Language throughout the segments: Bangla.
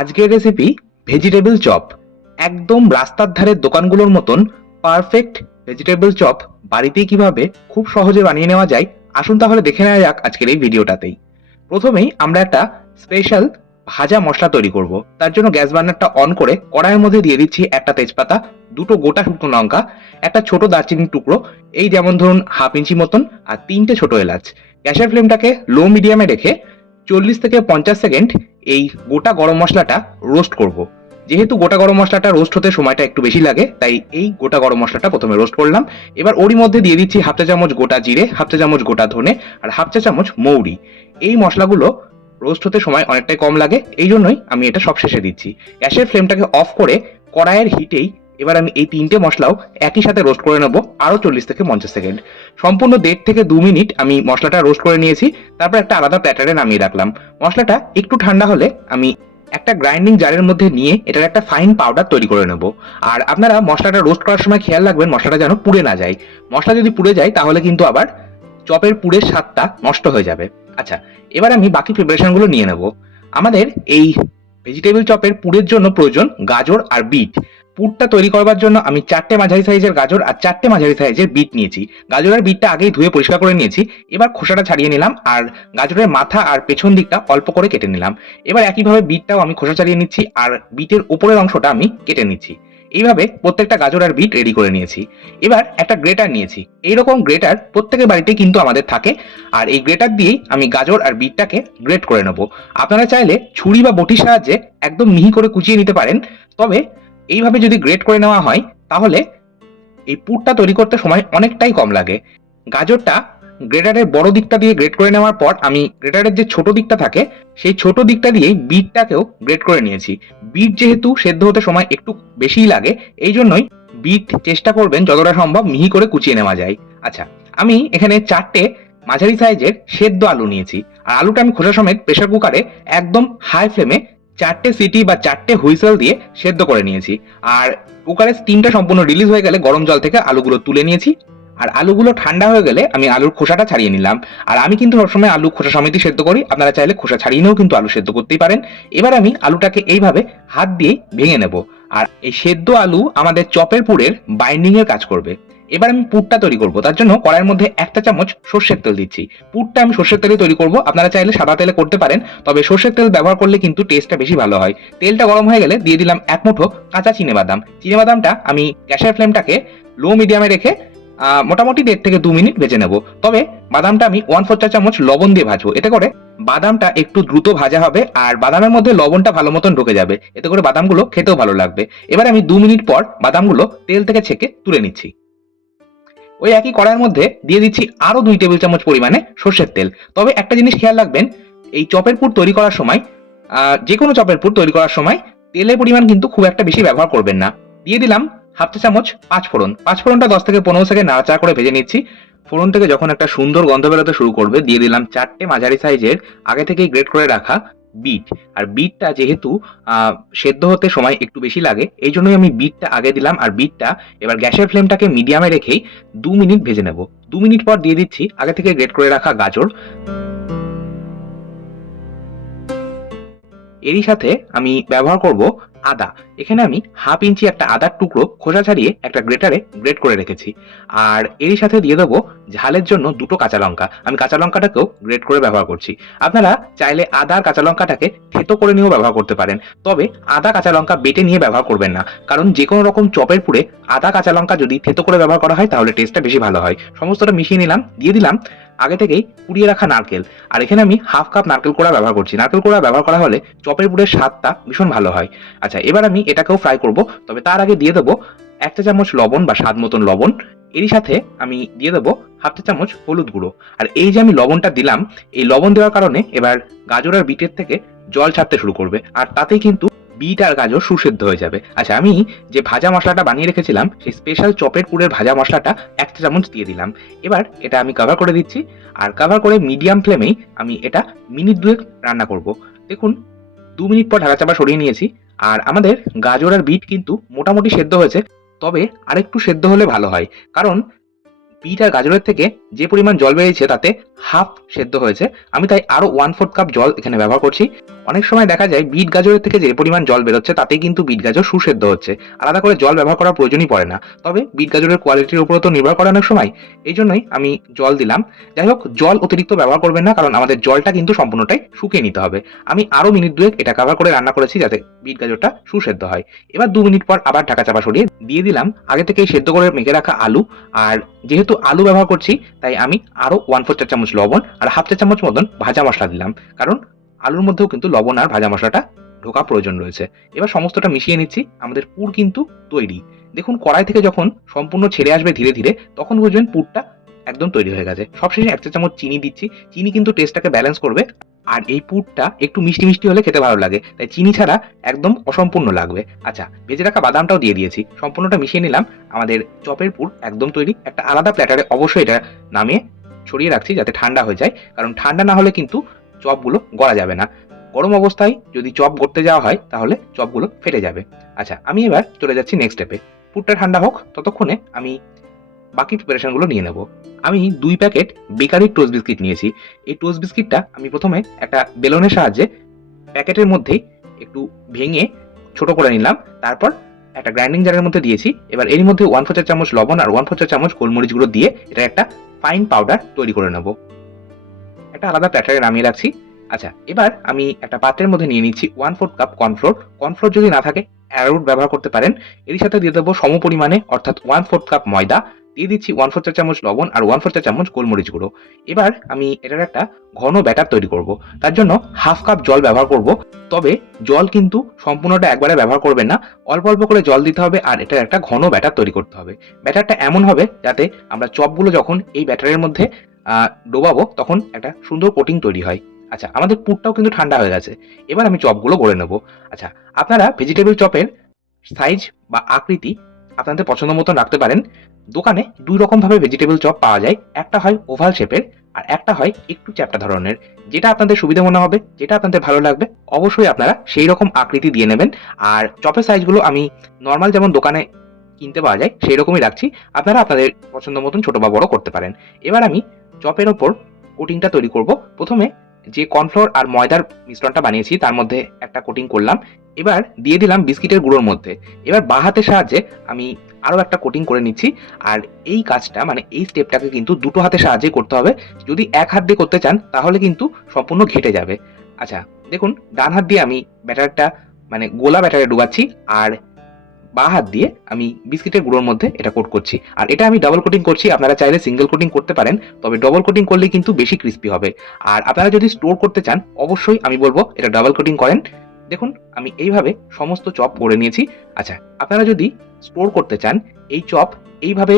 আজকের রেসিপি ভেজিটেবল চপ। একদম রাস্তার ধারের দোকানগুলোর মতন পারফেক্ট ভেজিটেবল চপ বাড়িতেই কিভাবে খুব সহজে বানিয়ে নেওয়া যায়, আসুন তাহলে দেখে নেওয়া যাক আজকের এই ভিডিওটাতেই। প্রথমেই আমরা একটা স্পেশাল ভাজা মশলা তৈরি করব। তার জন্য গ্যাস বার্নারটা অন করে কড়াইয়ের মধ্যে দিয়ে দিচ্ছি একটা তেজপাতা, দুটো গোটা শুকনো লঙ্কা, একটা ছোট দারচিনির টুকরো, এই যেমন ধরুন হাফ ইঞ্চি মতন, আর তিনটে ছোট এলাচ। গ্যাসের ফ্লেমটাকে লো মিডিয়ামে রেখে 40 থেকে 50 সেকেন্ড এই গোটা গরম মশলাটা রোস্ট করব। যেহেতু গোটা গরম মশলাটা রোস্ট হতে সময়টা একটু বেশি লাগে, তাই এই গোটা গরম মশলাটা প্রথমে রোস্ট করলাম। এবার ওরই মধ্যে দিয়ে দিচ্ছি হাফ চা চামচ গোটা জিরে, হাফ চা চামচ গোটা ধনে, আর হাফ চা চামচ মৌরি। এই মশলাগুলো রোস্ট হতে সময় অনেকটাই কম লাগে, এই জন্যই আমি এটা সব শেষে দিচ্ছি। গ্যাসের ফ্লেমটাকে অফ করে কড়াইয়ের হিটেই এবার আমি এই তিনটে মশলাও একই সাথে রোস্ট করে নেবো আরো 40 থেকে 50 সেকেন্ড। সম্পূর্ণ 1.5 থেকে 2 মিনিট আমি মশলাটা রোস্ট করে নিয়েছি। তারপর একটা আলাদা প্যাটারে নামিয়ে রাখলাম। মশলাটা একটু ঠান্ডা হলে আমি একটা গ্রাইন্ডিং জারের মধ্যে নিয়ে এটার একটা ফাইন পাউডার তৈরি করে নেব। আর আপনারা মশলাটা রোস্ট করার সময় খেয়াল রাখবেন মশলাটা যেন পুড়ে না যায়। মশলা যদি পুড়ে যায় তাহলে কিন্তু আবার চপের পুরের স্বাদটা নষ্ট হয়ে যাবে। আচ্ছা, এবার আমি বাকি প্রিপারেশনগুলো নিয়ে নেব। আমাদের এই ভেজিটেবল চপের পুরের জন্য প্রয়োজন গাজর আর বিট। পুরটা তৈরি করবার জন্য আমি 4টে মাঝারি সাইজের গাজর আর 4টে মাঝারি সাইজের বিট নিয়েছি। গাজর আর বিটটা আগেই ধুয়ে পরিষ্কার করে নিয়েছি। এবার খোসাটা ছাড়িয়ে নিলাম আর গাজরের মাথা আর পেছন দিকটা অল্প করে কেটে নিলাম। এবার একইভাবে বিটটাও আমি খোসা ছাড়িয়ে নিচ্ছি আর বিটের উপরের অংশটা আমি কেটে নিচ্ছি। এইভাবে প্রত্যেকটা গাজর আর বিট রেডি করে নিয়েছি। এবার একটা গ্রেটার নিয়েছি। এইরকম গ্রেটার প্রত্যেকের বাড়িতেই কিন্তু আমাদের থাকে। আর এই গ্রেটার দিয়েই আমি গাজর আর বিটটাকে গ্রেট করে নেব। আপনারা চাইলে ছুরি বা বটির সাহায্যে একদম মিহি করে কুচিয়ে নিতে পারেন। তবে এইভাবে যদি গ্রেট করে নেওয়া হয় তাহলে এই পুরটা তৈরি করতে সময় অনেকটাই কম লাগে। গাজরটা গ্রেটারের বড় দিকটা দিয়ে গ্রেট করে নেওয়ার পর আমি গ্রেটারের যে ছোট দিকটা থাকে সেই ছোট দিকটা দিয়েই বিটটাকেও গ্রেট করে নিয়েছি। বিট যেহেতু সেদ্ধ হতে সময় একটু বেশিই লাগে, এই জন্যই বিট চেষ্টা করবেন যতটা সম্ভব মিহি করে কুচিয়ে নেওয়া যায়। আচ্ছা, আমি এখানে 4টে মাঝারি সাইজের সেদ্ধ আলু নিয়েছি। আর আলুটা আমি খোসা সমেত প্রেসার কুকারে একদম হাই ফ্লেমে 4টে সিটি বা 4টে হুইসেল দিয়ে সেদ্ধ করে নিয়েছি। আর কুকারের স্টিমটা সম্পূর্ণ রিলিজ হয়ে গেলে গরম জল থেকে আলুগুলো তুলে নিয়েছি। আর আলুগুলো ঠান্ডা হয়ে গেলে আমি আলুর খোসাটা ছাড়িয়ে নিলাম। আর আমি কিন্তু সবসময় আলু খোসা সমেতই সেদ্ধ করি, আপনারা চাইলে খোসা ছাড়িয়ে নিয়েও কিন্তু আলু সেদ্ধ করতেই পারেন। এবার আমি আলুটাকে এইভাবে হাত দিয়ে ভেঙে নেব। আর এই সেদ্ধ আলু আমাদের চপের পুরের বাইন্ডিং এর কাজ করবে। এবার আমি পুরটা তৈরি করব। তার জন্য কড়াইয়ের মধ্যে 1 চামচ সর্ষের তেল দিচ্ছি। পুরটা আমি সর্ষের তেলে তৈরি করব, আপনারা চাইলে সাদা তেলে করতে পারেন, তবে সর্ষের তেল ব্যবহার করলে কিন্তু টেস্টটা বেশি ভালো হয়। তেলটা গরম হয়ে গেলে দিয়ে দিলাম 1 মুঠো কাঁচা চিনেবাদাম। চিনেবাদামটা আমি গ্যাসের ফ্লেমটাকে লো মিডিয়ামে রেখে মোটামুটি 1.5 থেকে 2 মিনিট ভেজে নেব। তবে বাদামটা আমি 1/4 চা চামচ লবণ দিয়ে ভাজবো। এতে করে বাদামটা একটু দ্রুত ভাজা হবে আর বাদামের মধ্যে লবণটা ভালো মতন ঢুকে যাবে। এতে করে বাদামগুলো খেতেও ভালো লাগবে। এবার আমি 2 মিনিট পর বাদামগুলো তেল থেকে ছেঁকে তুলে নিচ্ছি। ওই একই কড়াইয়ের মধ্যে দিয়ে দিচ্ছি আরো 2 টেবিল চামচ পরিমাণে সর্ষের তেল। তবে একটা জিনিস খেয়াল রাখবেন, এই চপের পুর তৈরি করার সময় যে কোনো চপের পুর তৈরি করার সময় তেলের পরিমাণ কিন্তু খুব একটা বেশি ব্যবহার করবেন না। দিয়ে দিলাম হাফ চা চামচ পাঁচফোড়ন। পাঁচফোড়নটা 10 থেকে 15 সেকেন্ড নাড়াচাড়া করে ভেজে নিচ্ছি। ফোড়ন থেকে যখন একটা সুন্দর গন্ধ বেরোতে শুরু করবে দিয়ে দিলাম 4টে মাঝারি সাইজের আগে থেকেই গ্রেট করে রাখা বিট। আর বিটটা যেহেতু সেদ্ধ হতে সময় একটু বেশি লাগে, এই জন্যই আমি বিটটা আগে দিলাম। আর বিটটা এবার গ্যাসের ফ্লেমটাকে মিডিয়ামে রেখেই 2 মিনিট ভেজে নেব। 2 মিনিট পর দিয়ে দিচ্ছি আগে থেকে গ্রেট করে রাখা গাজর। এরই সাথে আমি ব্যবহার করব আদা। এখানে আমি হাফ ইঞ্চি একটা আদার টুকরো খোসা ছাড়িয়ে একটা গ্রেটারে গ্রেট করে রেখেছি। আর এরই সাথে দিয়ে দেবো ঝালের জন্য 2টো কাঁচা লঙ্কা। আমি কাঁচা লঙ্কাটাকেও গ্রেট করে ব্যবহার করছি। আপনারা চাইলে আদা আর কাঁচা লঙ্কাটাকে থেতো করে নিয়েও ব্যবহার করতে পারেন, তবে আদা কাঁচা লঙ্কা বেটে নিয়ে ব্যবহার করবেন না, কারণ যে কোনো রকম চপের পুরে আদা কাঁচা লঙ্কা যদি থেতো করে ব্যবহার করা হয় তাহলে টেস্টটা বেশি ভালো হয়। সমস্তটা মিশিয়ে নিলাম। দিয়ে দিলাম আগে থেকেই কুড়িয়ে রাখা নারকেল। আর এখানে আমি হাফ কাপ নারকেল কোড়া ব্যবহার করছি। নারকেল কোড়া ব্যবহার করা হলে চপের পুরের স্বাদটা ভীষণ ভালো হয়। আচ্ছা, এবার আমি এটাকেও ফ্রাই করব, তবে তার আগে দিয়ে দেবো 1 চা চামচ লবণ বা স্বাদ মতন লবণ। এরই সাথে আমি দিয়ে দেবো হাফ চা চামচ হলুদ গুঁড়ো। আর এই যে আমি লবণটা দিলাম, এই লবণ দেওয়ার কারণে এবার গাজর আর বিটের থেকে জল ছাড়তে শুরু করবে, আর তাতেই কিন্তু বিট আর গাজর সুসেদ্ধ হয়ে যাবে। আচ্ছা, আমি যে ভাজা মশলাটা বানিয়ে রেখেছিলাম সেই স্পেশাল চপের পুরের ভাজা মশলাটা 1 চা চামচ দিয়ে দিলাম। এবার এটা আমি কভার করে দিচ্ছি। আর কভার করে মিডিয়াম ফ্লেমেই আমি এটা মিনিট 2 রান্না করব। দেখুন 2 মিনিট পর ঢাকা চাপা সরিয়ে নিয়েছি। আর আমাদের গাজর আর বিট কিন্তু মোটামুটি সেদ্ধ হয়েছে, তবে আরেকটু সেদ্ধ হলে ভালো হয়, কারণ বিট আর গাজরের থেকে যে পরিমাণ জল বেরিয়েছে তাতে হাফ সেদ্ধ হয়েছে, আমি তাই আরো 1/4 কাপ জল এখানে ব্যবহার করছি। অনেক সময় দেখা যায় বিট গাজরের থেকে যে পরিমাণ জল বেরোচ্ছে তাতেই কিন্তু বিট গাজর সুসেদ্ধ হচ্ছে, আলাদা করে জল ব্যবহার করার প্রয়োজনই পড়ে না। তবে বিট গাজরের কোয়ালিটির উপরও তো নির্ভর করে অনেক সময়, এই জন্যই আমি জল দিলাম। যাই হোক, জল অতিরিক্ত ব্যবহার করবেন না, কারণ আমাদের জলটা কিন্তু সম্পূর্ণটাই শুকিয়ে নিতে হবে। আমি আরো মিনিট দুয়েক এটা কভার করে রান্না করেছি যাতে বিট গাজরটা সুসেদ্ধ হয়। এবার 2 মিনিট পর আবার ঢাকা চাপা সরিয়ে দিয়ে দিলাম আগে থেকেই সেদ্ধ করে মেখে রাখা আলু। আর যেহেতু আলু ব্যবহার করছি তাই আমি আরো 1/4 চা চামচ লবণ আর হাফ চা চামচ মতন ভাজা মশলা দিলাম, কারণ আলুর মধ্যেও কিন্তু লবণ আর ভাজা মশলাটা ঢোকা প্রয়োজন রয়েছে। এবার সমস্তটা মিশিয়ে নিচ্ছি। আমাদের পুর কিন্তু তৈরি। দেখুন, কড়াই থেকে যখন সম্পূর্ণ ছেড়ে আসবে ধীরে ধীরে, তখন বুঝবেন পুরটা একদম তৈরি হয়ে গেছে। সবশেষে 1 চা চামচ চিনি দিচ্ছি। চিনি কিন্তু টেস্টটাকে ব্যালেন্স করবে, আর এই পুরটা একটু মিষ্টি মিষ্টি হলে খেতে ভালো লাগে, তাই চিনি ছাড়া একদম অসম্পূর্ণ লাগবে। আচ্ছা, ভেজে রাখা বাদামটাও দিয়ে দিয়েছি, সম্পূর্ণটা মিশিয়ে নিলাম। আমাদের চপের পুর একদম তৈরি। একটা আলাদা প্ল্যাটারে অবশ্যই এটা নামিয়ে ছড়িয়ে রাখছি যাতে ঠান্ডা হয়ে যায়, কারণ ঠান্ডা না হলে কিন্তু চপগুলো গলা যাবে না। গরম অবস্থায় যদি চপ গড়তে যাওয়া হয় তাহলে চপগুলো ফেটে যাবে। আচ্ছা, আমি এবার চলে যাচ্ছি নেক্সট স্টেপে। পুরটা ঠান্ডা হোক, ততক্ষণে আমি বাকি প্রিপারেশনগুলো নিয়ে নেব। আমি 2 প্যাকেট বেকারি টোস্ট বিস্কিট নিয়েছি। এই টোস্ট বিস্কিটটা আমি প্রথমে একটা বেলনের সাহায্যে প্যাকেটের মধ্যেই একটু ভেঙে ছোট করে নিলাম। তারপর একটা গ্রাইন্ডিং জারের মধ্যে দিয়েছি। এবার এর মধ্যে 1/4 চা চামচ লবণ আর 1/4 চা চামচ গোলমরিচ গুঁড়ো দিয়ে এটা একটা ফাইন পাউডার তৈরি করে নেব। একটা আলাদা প্ল্যাটারে নামিয়ে রাখছি। আচ্ছা, এবার আমি একটা পাত্রের মধ্যে নিয়ে নিচ্ছি 1/4 কাপ কর্নফ্লোর। কর্নফ্লোর যদি না থাকে অ্যারারুট ব্যবহার করতে পারেন। এর সাথে দিয়ে দেবো সম পরিমাণে অর্থাৎ 1/4 কাপ ময়দা। দিয়ে দিচ্ছি 1/4 চা চামচ লবণ আর 1/4 চা চামচ গোলমরিচ গুঁড়ো। এবার আমি এটার একটা ঘন ব্যাটার তৈরি করব। তার জন্য হাফ কাপ জল ব্যবহার করব। তবে জল কিন্তু সম্পূর্ণটা একবারে ব্যবহার করবেন না, অল্প অল্প করে জল দিতে হবে আর এটার একটা ঘন ব্যাটার তৈরি করতে হবে। ব্যাটারটা এমন হবে যাতে আমরা চপগুলো যখন এই ব্যাটারের মধ্যে ডোবাবো তখন একটা সুন্দর কোটিং তৈরি হয়। আচ্ছা, আমাদের পুরটাও কিন্তু ঠান্ডা হয়ে গেছে। এবার আমি চপগুলো গড়ে নেব। আচ্ছা, আপনারা ভেজিটেবল চপের সাইজ বা আকৃতি আপনাদের পছন্দ মতো রাখতে পারেন। দোকানে 2 রকম ভাবে ভেজিটেবল চপ পাওয়া যায়। একটা হয় ওভাল শেপের আর একটা হয় একটু চ্যাপ্টা ধরনের। যেটা আপনাদের সুবিধা মনে হবে, যেটা আপনাদের ভালো লাগবে, অবশ্যই আপনারা সেই রকম আকৃতি দিয়ে নেবেন। আর চপের সাইজগুলো আমি নর্মাল যেমন দোকানে কিনতে পাওয়া যায় সেই রকমই রাখছি। আপনারা আপনাদের পছন্দ মতন ছোট বা বড় করতে পারেন। এবার আমি চপের ওপর কোটিংটা তৈরি করব। প্রথমে যে কর্নফ্লোর আর ময়দার মিশ্রণটা বানিয়েছি তার মধ্যে একটা কোটিং করলাম। এবার দিয়ে দিলাম বিস্কিটের গুঁড়োর মধ্যে। এবার বাঁ হাতের সাহায্যে আমি আরও একটা কোটিং করে নিচ্ছি। আর এই কাজটা মানে এই স্টেপটাকে কিন্তু দুটো হাতের সাহায্যে করতে হবে। যদি এক হাত দিয়ে করতে চান তাহলে কিন্তু সম্পূর্ণ ঘেটে যাবে। আচ্ছা, দেখুন, ডান হাত দিয়ে আমি ব্যাটারটা মানে গোলা ব্যাটারে ডুবাচ্ছি আর বাঁ হাত দিয়ে আমি বিস্কিটের গুঁড়োর মধ্যে এটা কোট করছি। আর এটা আমি ডাবল কোটিং করছি, আপনারা চাইলে সিঙ্গেল কোটিং করতে পারেন, তবে ডবল কোটিং করলে কিন্তু বেশি ক্রিস্পি হবে। আর আপনারা যদি স্টোর করতে চান অবশ্যই আমি বলবো এটা ডাবল কোটিং করেন। দেখুন, আমি এইভাবে সমস্ত চপ গড়ে নিয়েছি। আচ্ছা, আপনারা যদি স্টোর করতে চান এই চপ এইভাবে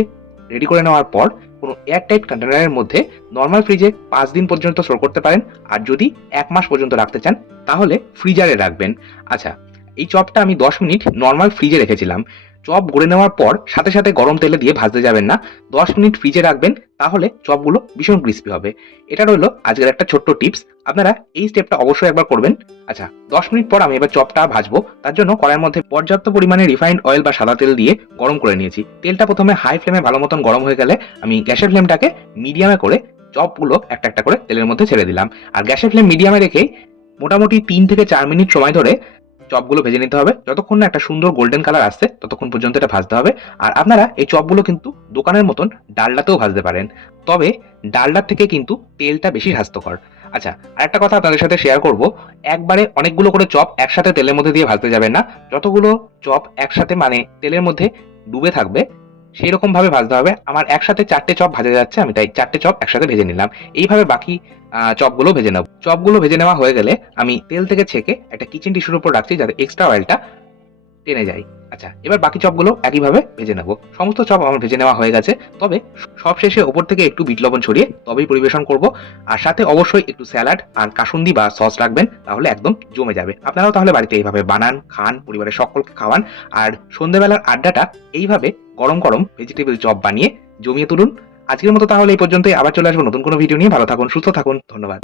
রেডি করে নেওয়ার পর কোনো এয়ারটাইট কন্টেনারের মধ্যে নর্মাল ফ্রিজে 5 দিন পর্যন্ত স্টোর করতে পারেন। আর যদি 1 মাস পর্যন্ত রাখতে চান তাহলে ফ্রিজারে রাখবেন। আচ্ছা, এই চপটা আমি 10 মিনিট নর্মাল ফ্রিজে রেখেছিলাম। চপ গড়ে নেওয়ার পর সাথে সাথে গরম তেলে দিয়ে ভাজতে যাবেন না, 10 মিনিট ফ্রিজে রাখবেন, তাহলে চপগুলো ভীষণ ক্রিস্পি হবে। এটা রইলো আজকের একটা ছোট্ট টিপস, আপনারা এই স্টেপটা অবশ্যই একবার করবেন। আচ্ছা, 10 মিনিট পর আমি এবার চপটা ভাজবো। তার জন্য কড়াইয়ের মধ্যে পর্যাপ্ত পরিমাণে রিফাইন্ড অয়েল বা সাদা তেল দিয়ে গরম করে নিয়েছি। তেলটা প্রথমে হাই ফ্লেমে ভালো মতন গরম হয়ে গেলে আমি গ্যাসের ফ্লেমটাকে মিডিয়ামে করে চপগুলো একটা একটা করে তেলের মধ্যে ছেড়ে দিলাম। আর গ্যাসের ফ্লেম মিডিয়ামে রেখেই মোটামুটি 3 থেকে 4 মিনিট সময় ধরে চপগুলো ভেজে নিতে হবে। যতক্ষণ না একটা সুন্দর গোল্ডেন কালার আসছে ততক্ষণ পর্যন্ত এটা ভাজতে হবে। আর আপনারা এই চপগুলো কিন্তু দোকানের মতন ডালডাতেও ভাজতে পারেন, তবে ডালডার থেকে কিন্তু তেলটা বেশি স্বাস্থ্যকর। আচ্ছা, আরেকটা কথা আপনাদের সাথে শেয়ার করব, একবারে অনেকগুলো করে চপ একসাথে তেলের মধ্যে দিয়ে ভাজতে যাবেন না। যতগুলো চপ একসাথে মানে তেলের মধ্যে ডুবে থাকবে সেই রকম ভাবে ভাজতে হবে। আমার একসাথে 4টে চপ ভাজা যাচ্ছে, আমি তাই 4টে চপ একসাথে ভেজে নিলাম। এইভাবে বাকি চপগুলো ভেজে নেব। চপগুলো ভেজে নেওয়া হয়ে গেলে আমি তেল থেকে ছেঁকে একটা কিচেন টিস্যুর উপর রাখছি যাতে এক্সট্রা অয়েলটা টেনে যায়। আচ্ছা, এবার বাকি চপগুলো একইভাবে ভেজে নেব। সমস্ত চপ আমার ভেজে নেওয়া হয়ে গেছে, তবে সব শেষে ওপর থেকে একটু বিট লবণ ছড়িয়ে তবেই পরিবেশন করব। আর সাথে অবশ্যই একটু স্যালাড আর কাসুন্দি বা সস রাখবেন, তাহলে একদম জমে যাবে। আপনারাও তাহলে বাড়িতে এইভাবে বানান, খান, পরিবারের সকলকে খাওয়ান। আর সন্ধ্যেবেলার আড্ডাটা এইভাবে গরম গরম ভেজিটেবল চপ বানিয়ে জমিয়ে তুলুন। আজকের মতো তাহলে এই পর্যন্তই, আবার চলে আসবো নতুন কোনো ভিডিও নিয়ে। ভালো থাকুন, সুস্থ থাকুন, ধন্যবাদ।